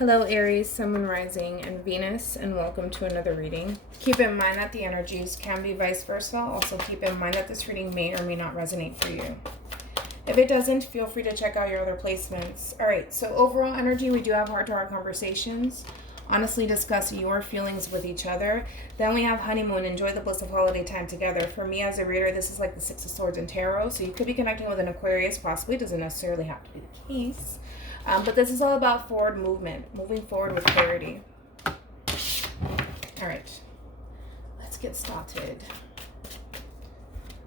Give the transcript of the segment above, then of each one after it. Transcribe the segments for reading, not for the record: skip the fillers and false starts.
Hello, Aries, Sun, Moon, Rising, and Venus, and welcome to another reading. Keep in mind that the energies can be vice versa. Also, keep in mind that this reading may or may not resonate for you. If it doesn't, feel free to check out your other placements. All right, so overall energy, we do have heart-to-heart conversations. Honestly discuss your feelings with each other. Then we have honeymoon, enjoy the bliss of holiday time together. For me as a reader, this is like the Six of Swords in tarot. So you could be connecting with an Aquarius, possibly. Doesn't necessarily have to be the case. But this is all about forward movement, moving forward with clarity. All right, let's get started.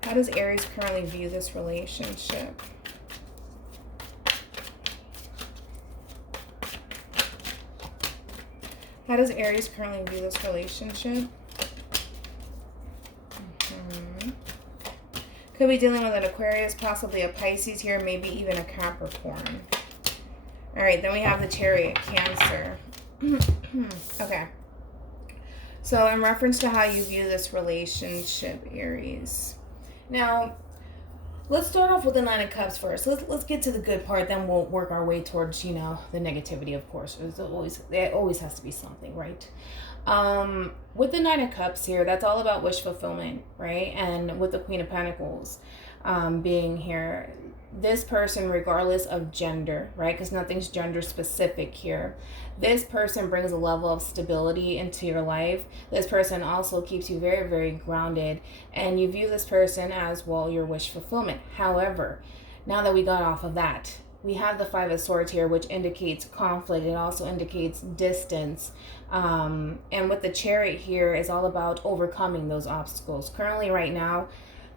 How does Aries currently view this relationship? How does Aries currently view this relationship? Could be dealing with an Aquarius, possibly a Pisces here, maybe even a Capricorn. All right, then we have the Chariot, Cancer. Okay. So in reference to how you view this relationship, Aries. Now, let's start off with the Nine of Cups first. Let's get to the good part, then we'll work our way towards, the negativity, of course. There always has to be something, right? With the Nine of Cups here, that's all about wish fulfillment, right? And with the Queen of Pentacles being here, this person, regardless of gender, right? Because nothing's gender specific here. This person brings a level of stability into your life. This person also keeps you very, very grounded. And you view this person as, well, your wish fulfillment. However, now that we got off of that, we have the Five of Swords here, which indicates conflict. It also indicates distance. And with the Chariot here is all about overcoming those obstacles. Currently, right now,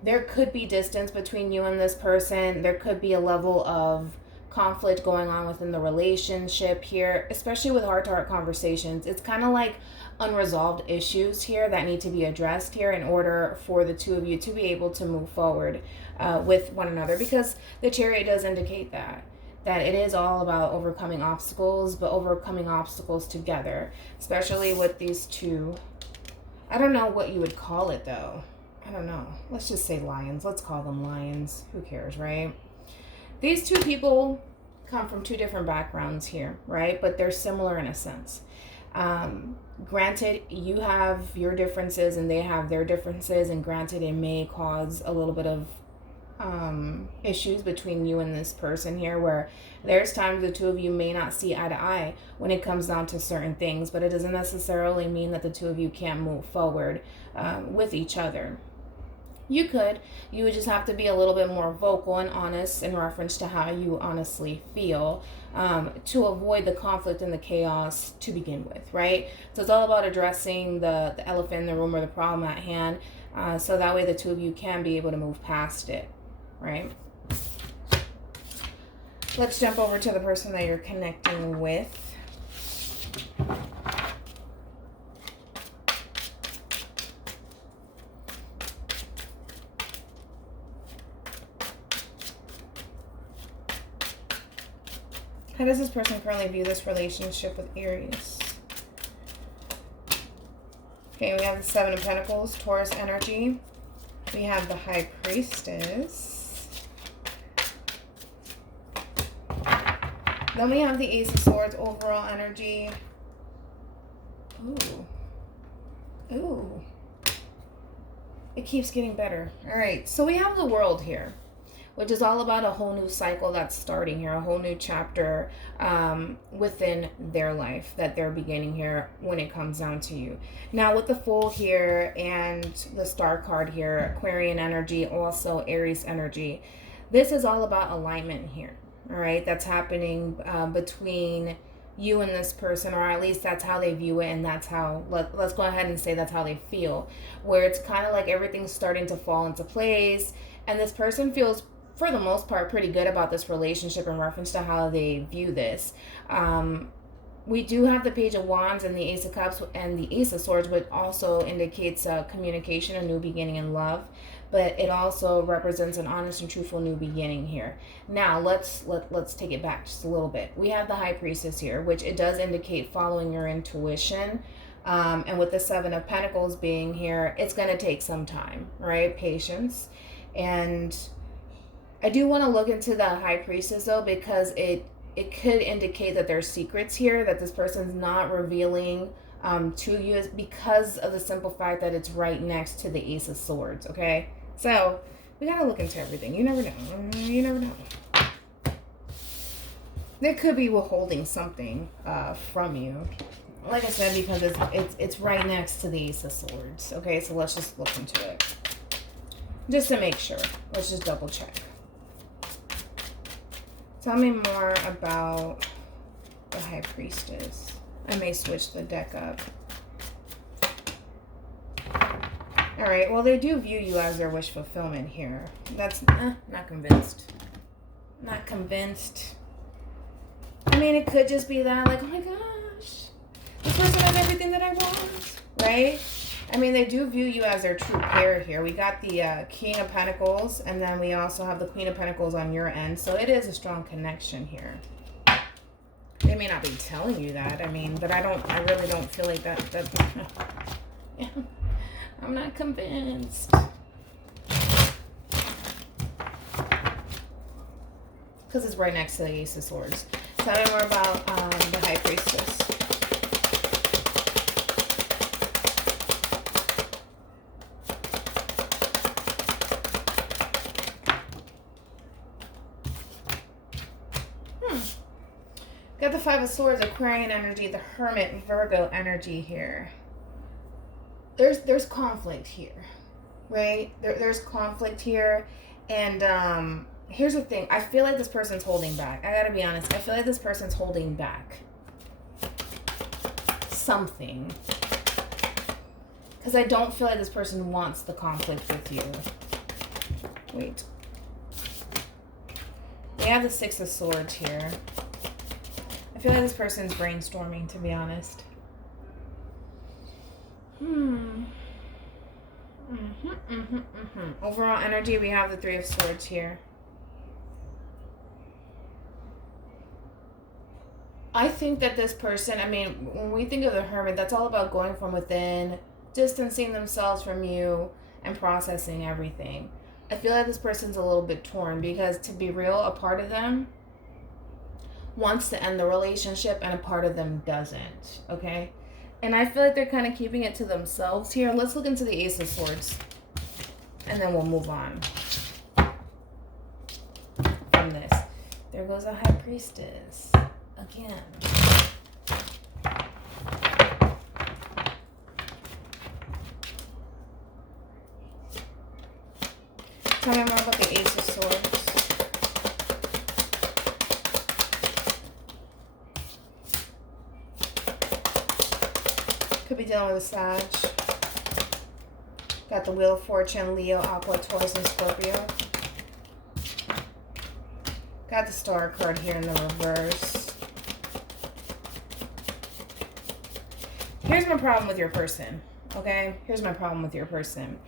there could be distance between you and this person. There could be a level of conflict going on within the relationship here, especially with heart-to-heart conversations. It's kind of like unresolved issues here that need to be addressed here in order for the two of you to be able to move forward with one another, because the Chariot does indicate that it is all about overcoming obstacles, but overcoming obstacles together, especially with these two. I don't know what you would call it, though. I don't know. Let's just say lions. Let's call them lions. Who cares, right? These two people come from two different backgrounds here, right? But they're similar in a sense. Granted, you have your differences and they have their differences, and granted, it may cause a little bit of issues between you and this person here, where there's times the two of you may not see eye to eye when it comes down to certain things, but it doesn't necessarily mean that the two of you can't move forward with each other. You would just have to be a little bit more vocal and honest in reference to how you honestly feel to avoid the conflict and the chaos to begin with, right? So it's all about addressing the elephant in the room, or the problem at hand, so that way the two of you can be able to move past it, right? Let's jump over to the person that you're connecting with. How does this person currently view this relationship with Aries? Okay, we have the Seven of Pentacles, Taurus energy. We have the High Priestess. Then we have the Ace of Swords, overall energy. Ooh. It keeps getting better. All right, so we have the World here, which is all about a whole new cycle that's starting here, a whole new chapter within their life that they're beginning here when it comes down to you. Now, with the Fool here and the Star card here, Aquarian energy, also Aries energy, this is all about alignment here, all right? That's happening between you and this person, or at least that's how they view it, and that's how, let's go ahead and say that's how they feel, where it's kind of like everything's starting to fall into place, and this person feels, for the most part, pretty good about this relationship in reference to how they view this. We do have the Page of Wands and the Ace of Cups and the Ace of Swords, which also indicates communication, a new beginning in love, but it also represents an honest and truthful new beginning here. Now let's take it back just a little bit. We have the High Priestess here, which it does indicate following your intuition. And with the Seven of Pentacles being here, it's going to take some time, right? Patience. And I do want to look into the High Priestess, though, because it it could indicate that there's secrets here that this person's not revealing to you, is because of the simple fact that it's right next to the Ace of Swords, okay? So we gotta look into everything. You never know. You never know. They could be withholding something from you. Like I said, because it's right next to the Ace of Swords. Okay, so let's just look into it. Just to make sure. Let's just double check. Tell me more about the High Priestess. I may switch the deck up. Alright, well, they do view you as their wish fulfillment here. That's, not convinced. Not convinced. I mean, it could just be that, like, oh my gosh, this person has everything that I want, right? I mean, they do view you as their true pair here. We got the King of Pentacles, and then we also have the Queen of Pentacles on your end, so it is a strong connection here. They may not be telling you that, I mean, but I really don't feel like that yeah, I'm not convinced. Because it's right next to the Ace of Swords. Tell me more about the High Priestess. Got the Five of Swords, Aquarian energy, the Hermit, Virgo energy here. There's conflict here, right? There's conflict here, and here's the thing. I feel like this person's holding back. I gotta be honest. I feel like this person's holding back something. Because I don't feel like this person wants the conflict with you. Wait. We have the Six of Swords here. I feel like this person's brainstorming, to be honest. Overall energy, we have the Three of Swords here. I think that this person, I mean, when we think of the Hermit, that's all about going from within, distancing themselves from you, and processing everything. I feel like this person's a little bit torn because, to be real, a part of them wants to end the relationship and a part of them doesn't, okay? And I feel like they're kind of keeping it to themselves here. Let's look into the Ace of Swords, and then we'll move on from this. There goes a High Priestess again. Tell me more about the Ace of Swords. Could be dealing with a Sag. Got the Wheel of Fortune, Leo, Aqua, Taurus, and Scorpio. Got the Star card here in the reverse. Here's my problem with your person, okay? Here's my problem with your person.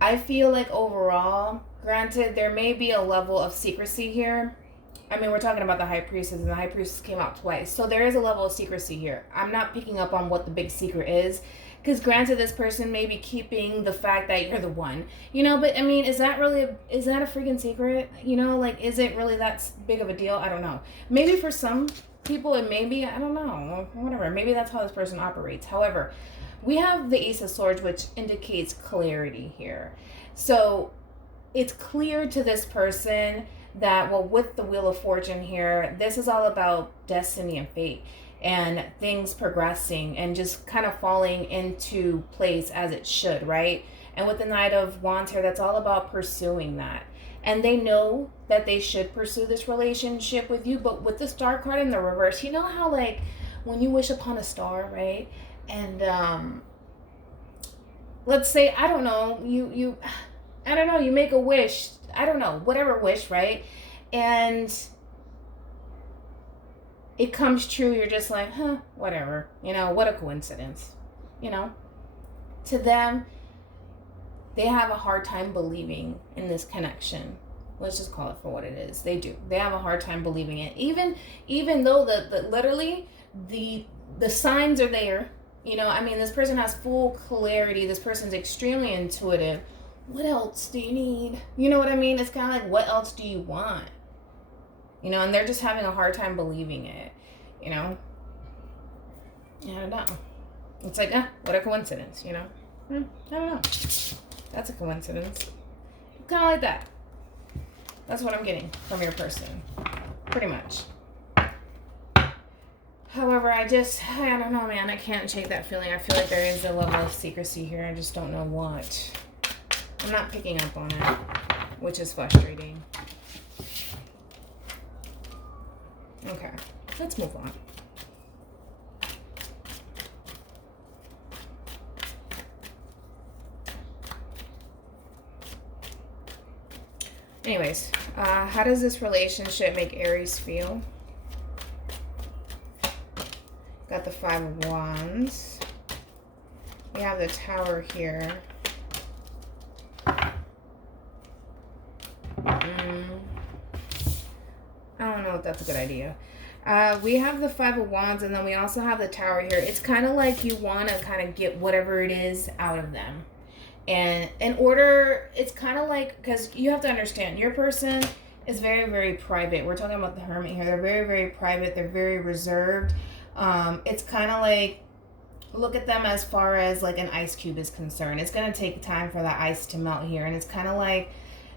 I feel like overall, granted, there may be a level of secrecy here. I mean, we're talking about the High Priestess, and the High Priestess came out twice. So there is a level of secrecy here. I'm not picking up on what the big secret is. Because granted, this person may be keeping the fact that you're the one. You know, but I mean, is that a freaking secret? You know, like, is it really that big of a deal? I don't know. Maybe for some people it may be. I don't know. Whatever. Maybe that's how this person operates. However, we have the Ace of Swords, which indicates clarity here. So it's clear to this person that, well, with the Wheel of Fortune here, this is all about destiny and fate and things progressing and just kind of falling into place as it should, right? And with the Knight of Wands here, that's all about pursuing that. And they know that they should pursue this relationship with you, but with the Star card in the reverse, you know how, like, when you wish upon a star, right? And let's say, I don't know, you make a wish, I don't know, whatever wish, right? And it comes true, you're just like, whatever, you know, what a coincidence, you know? To them, they have a hard time believing in this connection. Let's just call it for what it is. They do. They have a hard time believing it. Even though literally the signs are there, you know, I mean, this person has full clarity. This person's extremely intuitive. What else do you need? You know what I mean? It's kind of like, what else do you want? You know, and they're just having a hard time believing it, you know? I don't know. It's like, what a coincidence, you know? I don't know. That's a coincidence. Kind of like that. That's what I'm getting from your person. Pretty much. However, I don't know, man. I can't shake that feeling. I feel like there is a level of secrecy here. I just don't know what. I'm not picking up on it, which is frustrating. Okay, let's move on. Anyways, how does this relationship make Aries feel? Got the 5 of Wands. We have the Tower here. I don't know if that's a good idea. We have the 5 of Wands, and then we also have the Tower here. It's kind of like you want to kind of get whatever it is out of them. And in order, it's kind of like, because you have to understand, your person is very, very private. We're talking about the Hermit here. They're very, very private. They're very reserved. It's kind of like, look at them as far as like an ice cube is concerned. It's going to take time for that ice to melt here. And it's kind of like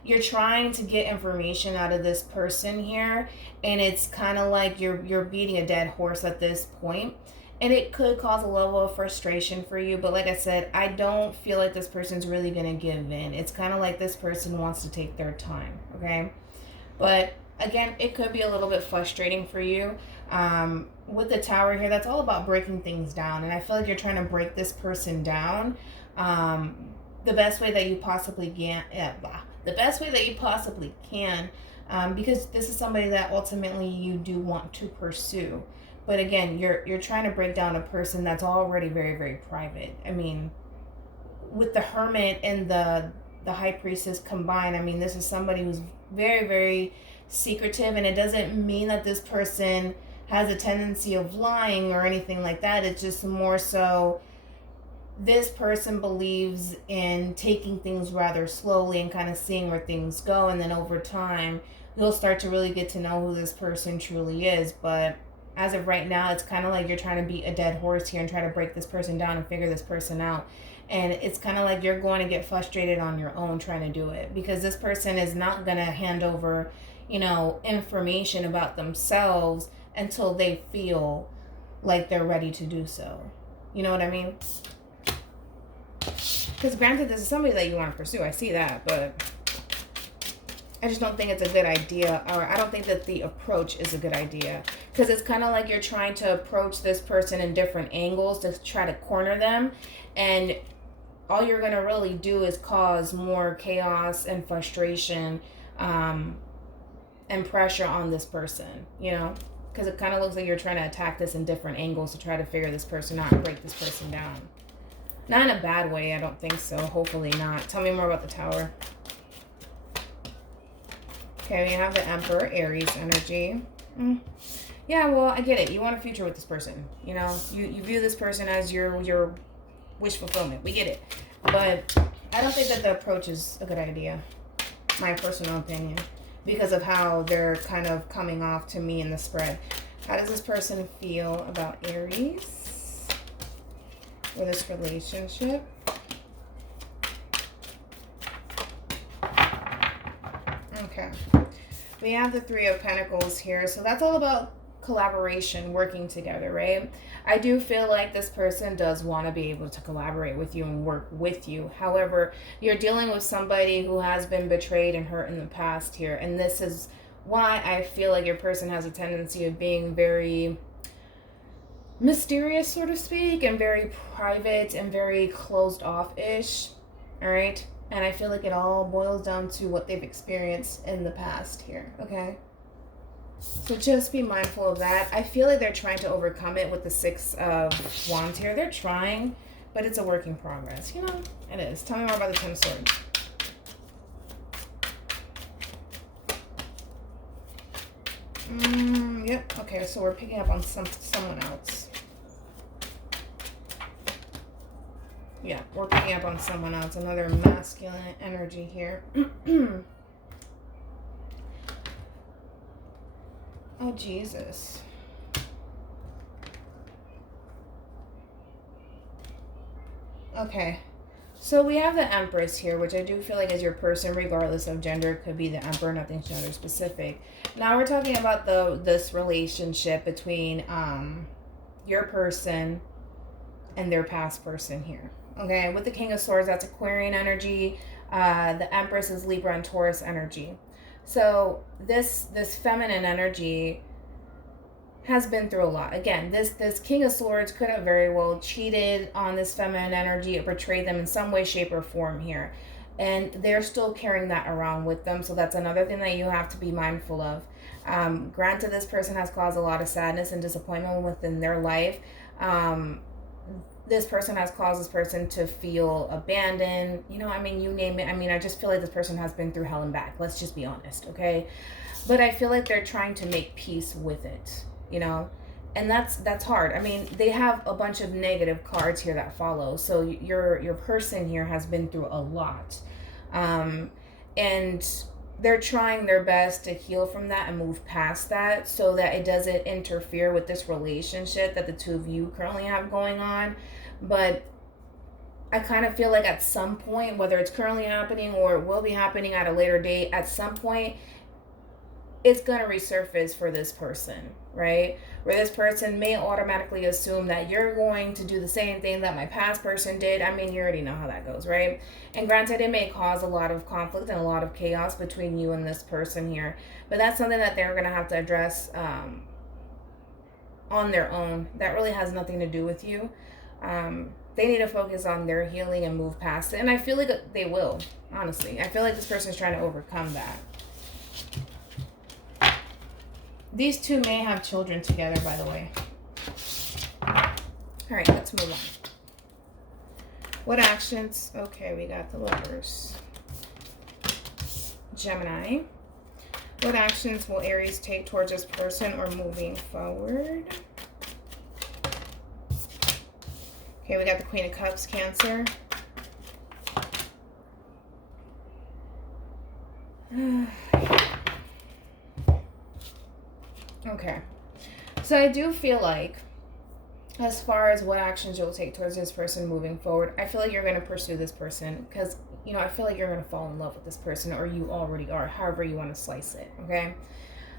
you're trying to get information out of this person here. And it's kind of like you're beating a dead horse at this point. And it could cause a level of frustration for you. But like I said, I don't feel like this person's really going to give in. It's kind of like this person wants to take their time. Okay. But again, it could be a little bit frustrating for you. With the Tower here, that's all about breaking things down. And I feel like you're trying to break this person down the best way that you possibly can. The best way that you possibly can. Because this is somebody that ultimately you do want to pursue. But again, you're trying to break down a person that's already very, very private. I mean, with the Hermit and the High Priestess combined, I mean, this is somebody who's very, very secretive. And it doesn't mean that this person has a tendency of lying or anything like that. It's just more so this person believes in taking things rather slowly and kind of seeing where things go. And then over time, you'll start to really get to know who this person truly is. But as of right now, it's kind of like you're trying to beat a dead horse here and try to break this person down and figure this person out. And it's kind of like you're going to get frustrated on your own trying to do it, because this person is not going to hand over, you know, information about themselves until they feel like they're ready to do so. You know what I mean? Because granted, this is somebody that you want to pursue. I see that, but I just don't think it's a good idea, or I don't think that the approach is a good idea. Because it's kind of like you're trying to approach this person in different angles to try to corner them. And all you're going to really do is cause more chaos and frustration and pressure on this person, you know? Because it kind of looks like you're trying to attack this in different angles to try to figure this person out and break this person down. Not in a bad way, I don't think so. Hopefully not. Tell me more about the Tower. Okay, we have the Emperor, Aries energy. Yeah, well, I get it. You want a future with this person. You know, you view this person as your wish fulfillment. We get it. But I don't think that the approach is a good idea. My personal opinion. Because of how they're kind of coming off to me in the spread. How does this person feel about Aries? Or this relationship? Okay. We have the 3 of Pentacles here. So that's all about collaboration, working together, right? I do feel like this person does want to be able to collaborate with you and work with you. However, you're dealing with somebody who has been betrayed and hurt in the past here. And this is why I feel like your person has a tendency of being very mysterious, so to speak, and very private and very closed off-ish. All right? And I feel like it all boils down to what they've experienced in the past here, okay? So just be mindful of that. I feel like they're trying to overcome it with the 6 of Wands here. They're trying, but it's a work in progress. You know, it is. Tell me more about the 10 of Swords. Yep. Okay, so we're picking up on someone else. Yeah, we're picking up on someone else. Another masculine energy here. Oh, Jesus. Okay. So we have the Empress here, which I do feel like is your person, regardless of gender. It could be the Emperor, nothing's gender specific. Now we're talking about this relationship between your person and their past person here. Okay, with the King of Swords, that's Aquarian energy. The Empress is Libra and Taurus energy. So this feminine energy has been through a lot. Again, this King of Swords could have very well cheated on this feminine energy or betrayed them in some way, shape, or form here. And they're still carrying that around with them. So that's another thing that you have to be mindful of. Granted, this person has caused a lot of sadness and disappointment within their life. This person has caused this person to feel abandoned. You know, I mean, you name it. I mean, I just feel like this person has been through hell and back. Let's just be honest, okay? But I feel like they're trying to make peace with it, you know? And that's hard. I mean, they have a bunch of negative cards here that follow. So your person here has been through a lot. And they're trying their best to heal from that and move past that so that it doesn't interfere with this relationship that the two of you currently have going on. But I kind of feel like at some point, whether it's currently happening or it will be happening at a later date, at some point, it's going to resurface for this person, right? Where this person may automatically assume that you're going to do the same thing that my past person did. I mean, you already know how that goes, right? And granted, it may cause a lot of conflict and a lot of chaos between you and this person here. But that's something that they're going to have to address on their own. That really has nothing to do with you. They need to focus on their healing and move past it. And I feel like they will, honestly. I feel like this person is trying to overcome that. These two may have children together, by the way. All right, let's move on. What actions? Okay, we got the Lovers. Gemini. What actions will Aries take towards this person or moving forward? Okay, we got the Queen of Cups, Cancer. Okay, so I do feel like as far as what actions you'll take towards this person moving forward, I feel like you're going to pursue this person because, you know, I feel like you're going to fall in love with this person, or you already are, however you want to slice it, okay?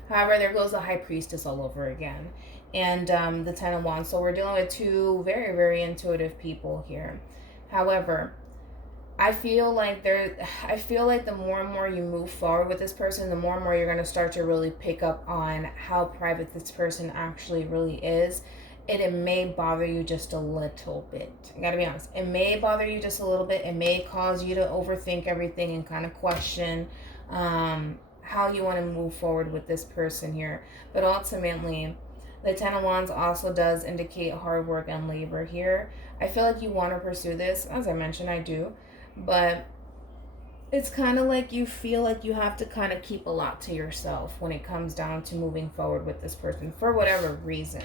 However, there goes the High Priestess all over again, and the Ten of Wands. So we're dealing with two very, very intuitive people here. However, I feel like the more and more you move forward with this person, the more and more you're going to start to really pick up on how private this person actually really is. And it may bother you just a little bit. I got to be honest. It may bother you just a little bit. It may cause you to overthink everything and kind of question how you want to move forward with this person here. But ultimately, the Ten of Wands also does indicate hard work and labor here. I feel like you want to pursue this. As I mentioned, I do. But it's kind of like you feel like you have to kind of keep a lot to yourself when it comes down to moving forward with this person for whatever reason.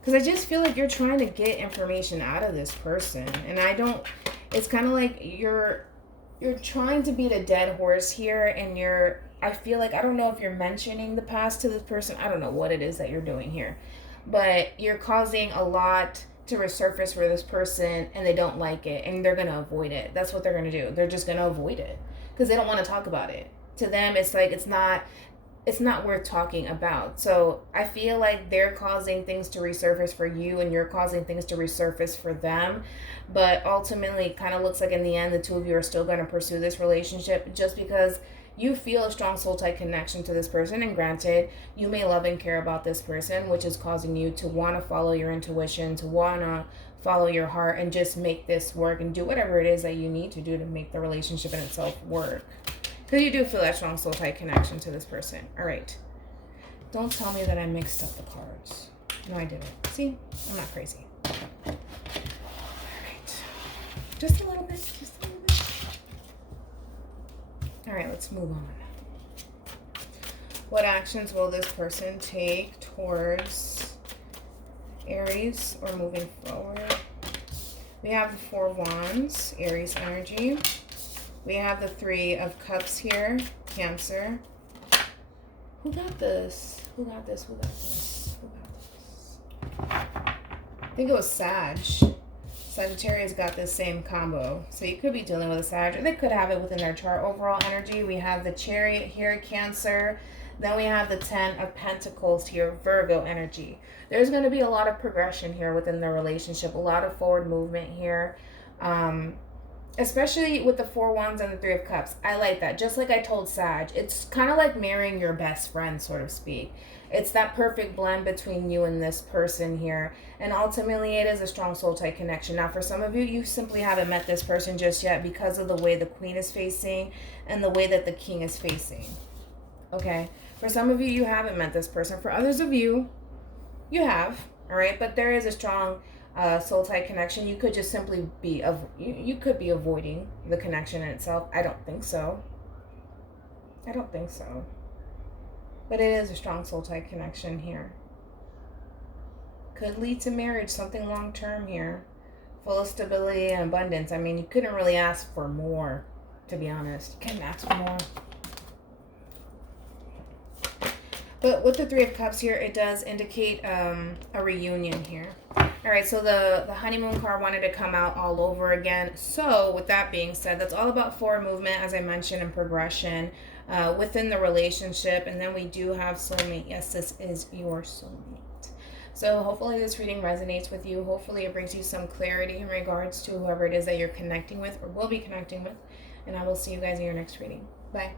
Because I just feel like you're trying to get information out of this person. And it's kind of like you're trying to beat a dead horse here. And I feel like, I don't know if you're mentioning the past to this person. I don't know what it is that you're doing here. But you're causing a lot to resurface for this person, and they don't like it, and they're going to avoid it. That's what they're going to do. They're just going to avoid it because they don't want to talk about it. To them, it's like it's not worth talking about. So I feel like they're causing things to resurface for you, and you're causing things to resurface for them. But ultimately, it kind of looks like in the end, the two of you are still going to pursue this relationship just because you feel a strong soul-type connection to this person. And granted, you may love and care about this person, which is causing you to want to follow your intuition, to want to follow your heart and just make this work and do whatever it is that you need to do to make the relationship in itself work. Because you do feel that strong soul-type connection to this person. All right. Don't tell me that I mixed up the cards. No, I didn't. See? I'm not crazy. All right. Just a little bit. All right, let's move on. What actions will this person take towards Aries or moving forward? We have the Four of Wands, Aries energy. We have the Three of Cups here, Cancer. Who got this? Who got this? Who got this? Who got this? I think it was Sag. Sagittarius got this same combo. So you could be dealing with a Sag, or they could have it within their chart. Overall energy, we have the Chariot here, Cancer. Then we have the 10 of Pentacles here, Virgo energy. There's going to be a lot of progression here within the relationship, a lot of forward movement here. Especially with the 4 Wands and the 3 of Cups. I like that. Just like I told Sag, it's kind of like marrying your best friend, so to speak. It's that perfect blend between you and this person here. And ultimately, it is a strong soul tie connection. Now, for some of you, you simply haven't met this person just yet because of the way the Queen is facing and the way that the King is facing. Okay? For some of you, you haven't met this person. For others of you, you have. All right? But there is a strong soul tie connection. You could just simply be you could be avoiding the connection in itself. I don't think so. I don't think so. But it is a strong soul tie connection here. Could lead to marriage, something long term here. Full of stability and abundance. I mean, you couldn't really ask for more, to be honest. You couldn't ask for more. But with the 3 of Cups here, it does indicate a reunion here. All right, so the honeymoon card wanted to come out all over again. So with that being said, that's all about forward movement, as I mentioned, and progression within the relationship. And then we do have soulmate. Yes, this is your soulmate. So hopefully this reading resonates with you. Hopefully it brings you some clarity in regards to whoever it is that you're connecting with or will be connecting with. And I will see you guys in your next reading. Bye.